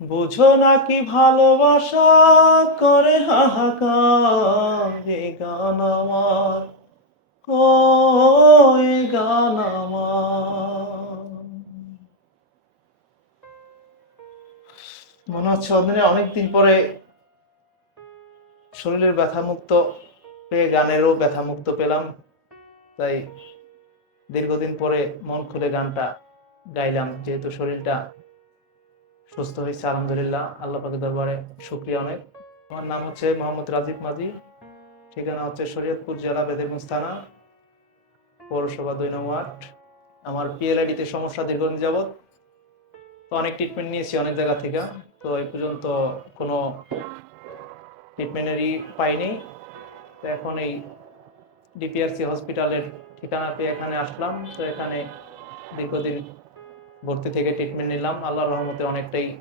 বুঝো নাকি ভালোবাসা করে হাহাকার? এ গান আমার ও গান আমার। মনে হচ্ছে অদিনে অনেকদিন পরে শরীরের ব্যথা মুক্ত পেয়ে গানেরও ব্যথা মুক্ত পেলাম। তাই দীর্ঘদিন পরে মন খুলে গানটা গাইলাম, যেহেতু শরীরটা সুস্থ হয়েছে, আলহামদুলিল্লাহ। আল্লাহ পাকের দরবারে শুক্রিয়া অনেক। আমার নাম হচ্ছে মোহাম্মদ রাজীব মাঝি ঠিকানা হচ্ছে শরীয়তপুর জেলা বেদেরগঞ্জ থানা, পৌরসভা দুই নং ওয়ার্ড। আমার পিএলআইডিতে সমস্যা দীর্ঘদিন যাবৎ। তো অনেক ট্রিটমেন্ট নিয়েছি অনেক জায়গা থেকে। তো এই পর্যন্ত কোনো ট্রিটমেন্টেরই পাইনি। তো এখন এই ডিপিআরসি হসপিটালের ঠিকানা পেয়ে এখানে আসলাম। তো এখানে দীর্ঘদিন ভর্তি থেকে ট্রিটমেন্ট নিলাম। আল্লাহর রহমতে অনেকটাই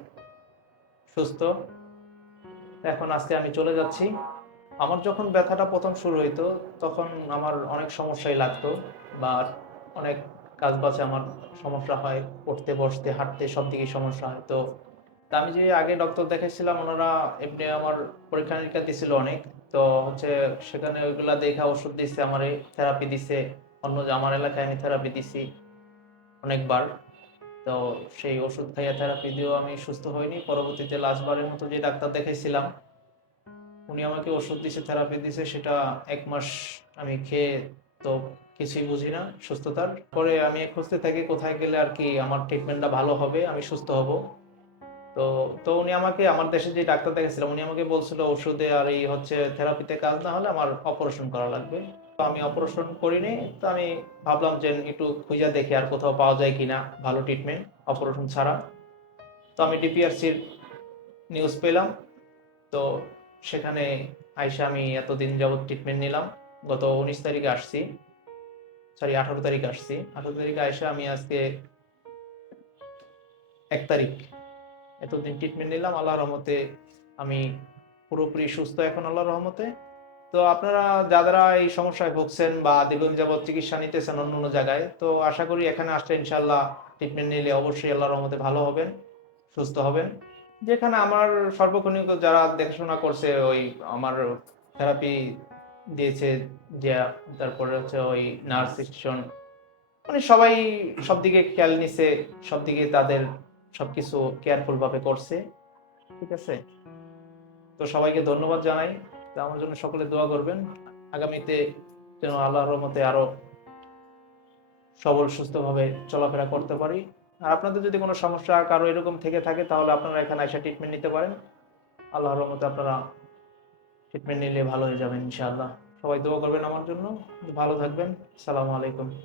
সুস্থ। এখন আজকে আমি চলে যাচ্ছি। আমার যখন ব্যথাটা প্রথম শুরু হইতো, তখন আমার অনেক সমস্যাই লাগতো বা অনেক কাজ বাজে আমার সমস্যা হয়, উঠতে, বসতে, হাঁটতে সব দিকেই সমস্যা হয়। তো তা আমি যে আগে ডক্টর দেখাইছিলাম, ওনারা এমনি আমার পরীক্ষা নিরীক্ষা দিছিল অনেক। তো হচ্ছে সেখানে ওইগুলা দেখা ওষুধ দিচ্ছে আমার এই থেরাপি দিছে। অন্য যে আমার এলাকায় আমি থেরাপি দিছি অনেকবার। তো সেই ওষুধ খাইয়া থেরাপি দিয়েও আমি সুস্থ হইনি। পরবর্তীতে লাস্টবারের মতো যে ডাক্তার দেখাইছিলাম, উনি আমাকে ওষুধ দিছে থেরাপি দিছে, সেটা এক মাস আমি খেয়ে তো কিছুই বুঝি না সুস্থতার। পরে আমি খুঁজতে থাকি কোথায় গেলে আর কি আমার ট্রিটমেন্টটা ভালো হবে, আমি সুস্থ হব। তো তো উনি আমাকে, আমার দেশে যে ডাক্তার দেখেছিলাম উনি আমাকে বলছিল, ওষুধে আর এই হচ্ছে থেরাপিতে কাজ না হলে আমার অপারেশন করা লাগবে। তো আমি অপারেশন করিনি, তো আমি ভাবলাম যে একটু খুঁজে দেখি আর কোথাও পাওয়া যায় কিনা, ভালো ট্রিটমেন্ট অপারেশন ছাড়া। তো আমি ডিপিআরসির নিউজ পেলাম, তো সেখানে আইসা আমি এতদিন যাবৎ ট্রিটমেন্ট নিলাম। গত উনিশ তারিখে আসছি সরি আঠারো তারিখ আসছি। আঠারো তারিখে আইসা আমি আজকে এক তারিখ এতদিন ট্রিটমেন্ট নিলাম, আল্লাহর রহমতে আমি পুরোপুরি সুস্থ এখন আল্লাহ রহমতে। তো আপনারা যারা এই সমস্যায় ভুগছেন বা দীর্ঘদিন যাবত চিকিৎসা নিতেছেন অন্য অন্য জায়গায়, তো আশা করি এখানে আসলে ইনশাল্লাহ ট্রিটমেন্ট নিলে অবশ্যই আল্লাহর রহমতে ভালো হবেন, সুস্থ হবেন। যেখানে আমার সর্বক্ষণিক যারা দেখাশোনা করছে, ওই আমার থেরাপি দিয়েছে, যে তারপরে হচ্ছে ওই নার্স স্টেশন মানে সবাই সব দিকে খেয়াল নিছে, সব দিকে তাদের সবকিছু কেয়ারফুল ভাবে করছে, ঠিক আছে? তো সবাইকে ধন্যবাদ জানাই। আমার জন্য সকলে দোয়া করবেন। আগামীতে যেন আল্লাহ রহমতে আরও সবল, সুস্থভাবে চলাফেরা করতে পারি। আর আপনাদের যদি কোনো সমস্যা কারও এরকম থেকে থাকে, তাহলে আপনারা এখানে এসে ট্রিটমেন্ট নিতে পারেন। আল্লাহ রহমতে আপনারা ট্রিটমেন্ট নিলে ভালো হয়ে যাবেন ইনশাআল্লাহ। সবাই দোয়া করবেন আমার জন্য। ভালো থাকবেন। সালামু আলাইকুম।